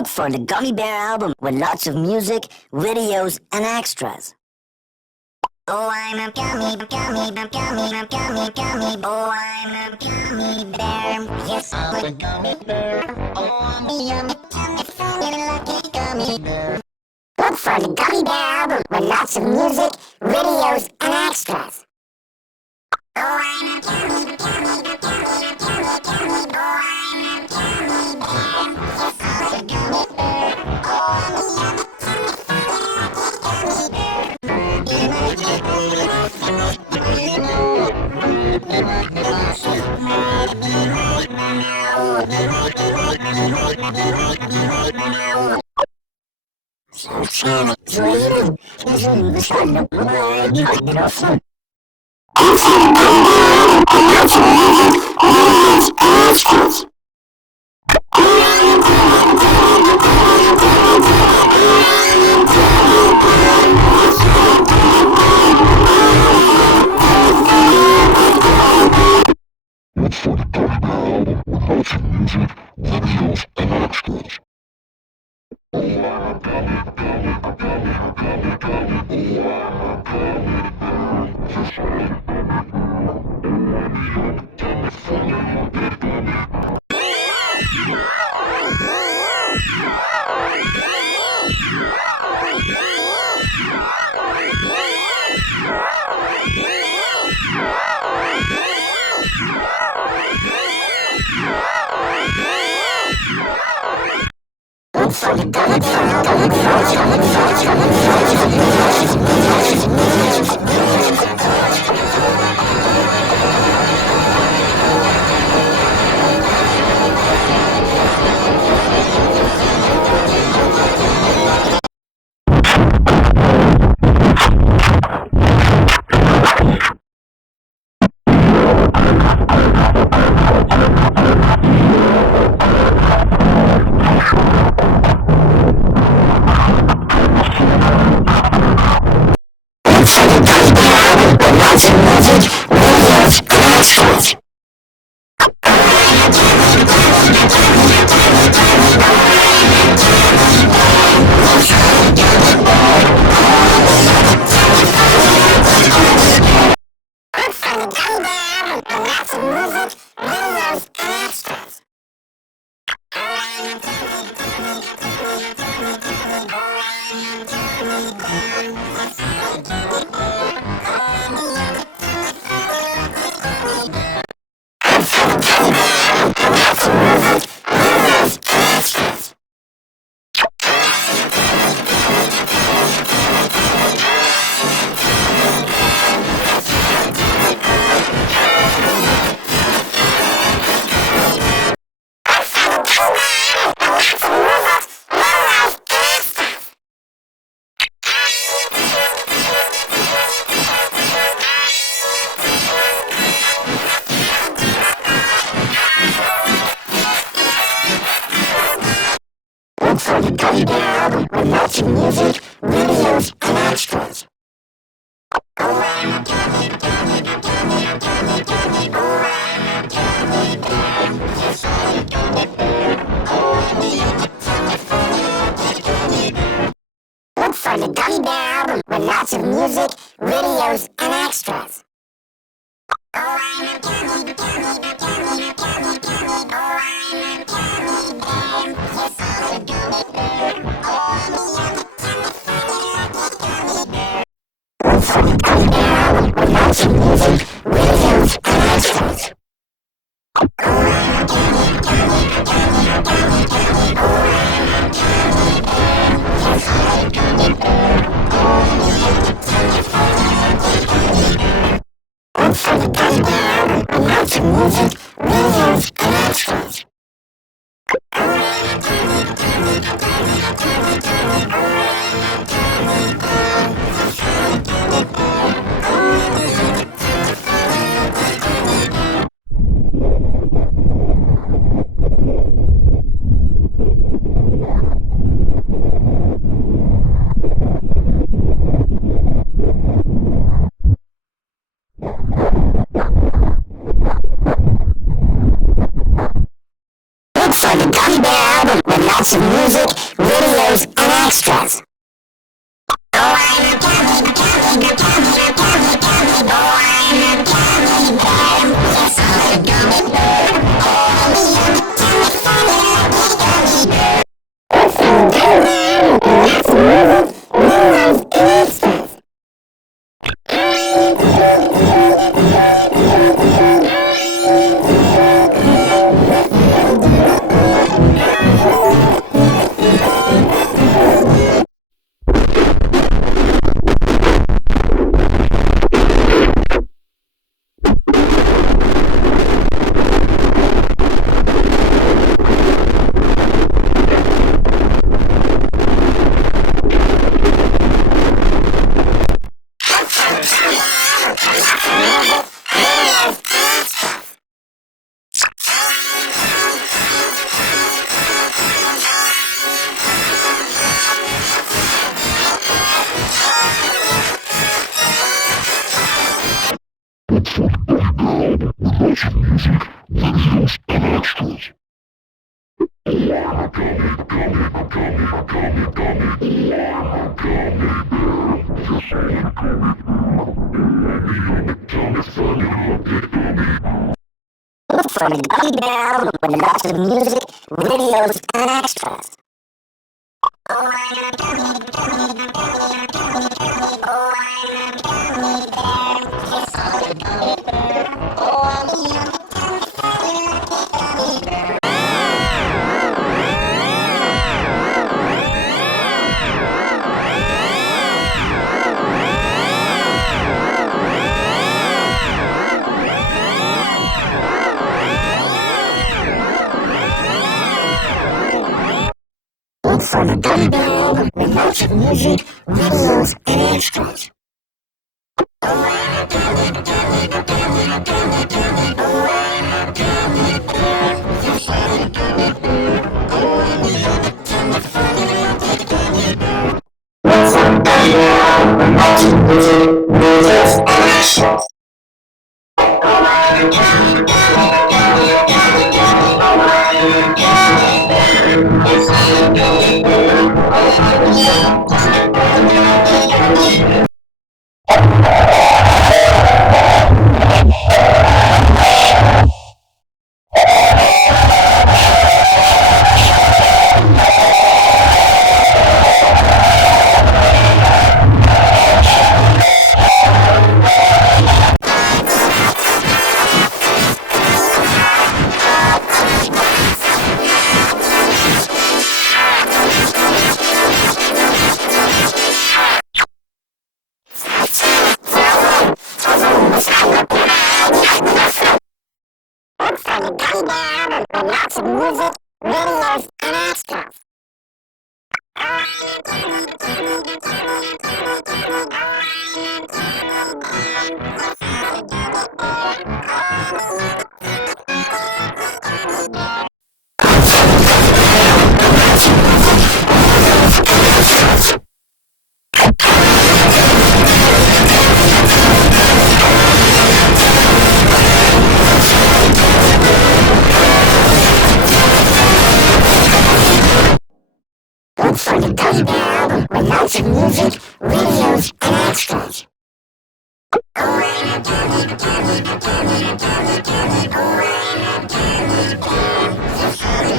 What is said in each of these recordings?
Look for the Gummy Bear album with lots of music, videos, and extras. Oh, I'm a gummy, gummy, gummy, gummy, gummy, gummy. Oh, I'm a gummy bear. Yes, I'm a gummy bear. Oh, I'm a yummy, yummy, funny, lucky gummy bear. Look for the Gummy Bear album with lots of music, videos, and extras. Oh, I'm a gummy, gummy, gummy, gummy, gummy. Oh, I'm a gummy bear. Yes, I'm a gummy bear. Oh, I'm a yummy, yummy, funny, lucky gummy bear. For the Gummy Bear album with lots of music, videos, and extras. Oh, I'm a gummy, gummy, gummy, gummy, gummy. Oh, I'm a gummy bear. Yes, I'm a gummy bear. Oh, I'm a yummy, yummy, funny, lucky gummy bear. Look for the Gummy Bear album with lots of music, videos, and extras. Oh, I'm a gummy, gummy, gummy, gummy, gummy. Oh, I'm a gummy bear. Yes, I'm a gummy bear. Oh, I'm a yummy, yummy, funny, lucky gummy bear. Look for the Gummy Bear album with lots of music, videos, and extras. Oh, I'm a gummy, gummy, gummy, gummy, gummy. Oh, I'm a gummy bear. Yes, I'm a gummy bear. Oh, I'm a yummy, yummy, funny, lucky gummy bear. Look for the Gummy Bear album with lots of music, videos, and extras. Oh, I'm a gummy, gummy, gummy, gummy, gummy. Oh, I'm a gummy bear. Yes, I'm a gummy bear. Oh, I'm a yummy, yummy, funny, lucky gummy bear. Look for the Gummy Bear album with lots of music, Look for the Gummy Bear album with lots of music, videos, and extras. Look for the Gummy Bear album with lots of music, videos, and extras. Lots of music, videos, and extras. Look for the Gummy Bear album with lots of music, videos, and extras.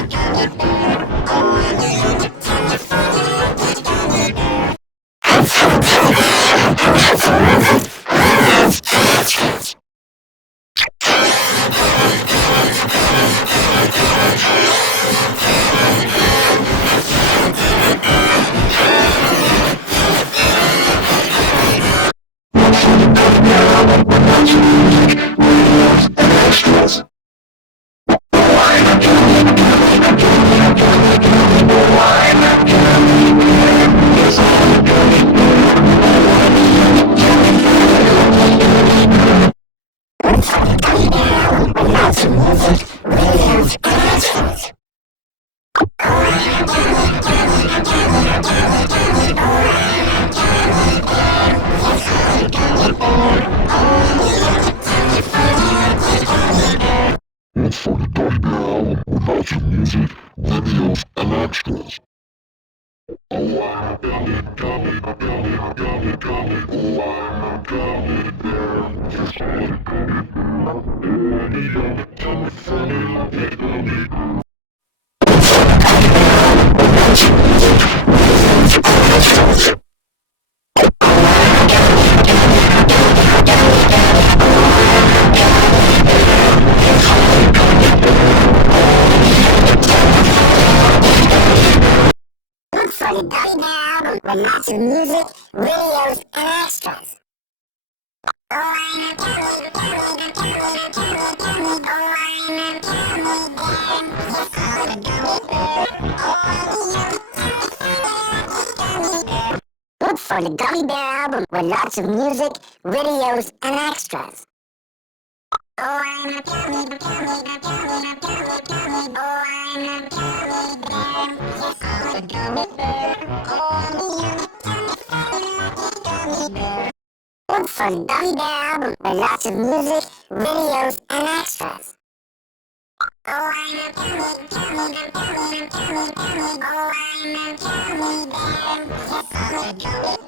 Look for the Gummy Bear album with lots of music, videos, and extras. Oh, I'm a gummy bear. Just a gummy bear. The Gummy Bear album with lots of music, videos, and extras. Look for the Gummy Bear album with lots of music, videos, and extras. Look for fun Gummy Bear album with lots of music, videos, and extras. Oh, I'm a gummy, gummy, gummy, gummy, gummy, gummy. Oh, I'm a gummy bear. Yes, I'm a gummy